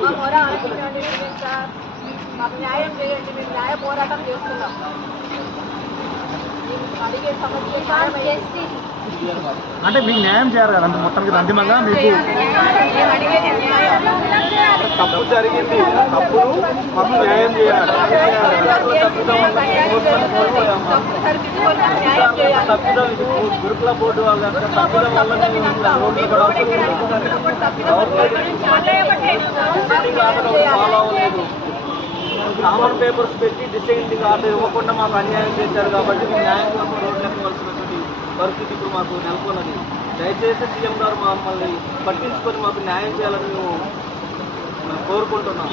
మా మొర ఆలకించండి సార్ మాకు న్యాయం చేయండి మేము న్యాయ పోరాటం చేస్తున్నాం మేము అడిగే సమస్య న్యాయం అయ్యేది. అంటే మీకు న్యాయం చేయాలి కదా అంటే మొత్తానికి అంతిమంగా మీకు తప్పు జరిగింది తప్పుడు మాకు న్యాయం చేయాలి తప్పు సరిదిద్దుకొని గురుకుల బోర్డు వాళ్ళ తప్పుదం వల్ల మేము ఫాలో అవ్వలేదు కామన్ పేపర్స్ పెట్టి డిసైడింగ్ ఆర్డర్ ఇవ్వకుండా మాకు అన్యాయం చేశారు కాబట్టి మేము న్యాయం కోసం రోడ్లు ఎక్కవలసినటువంటి పరిస్థితి ఇప్పుడు మాకు నెలకొన్నది. దయచేసి సీఎం గారు మమ్మల్ని పట్టించుకొని మాకు న్యాయం చేయాలని మేము మేము కోరుకుంటున్నాం.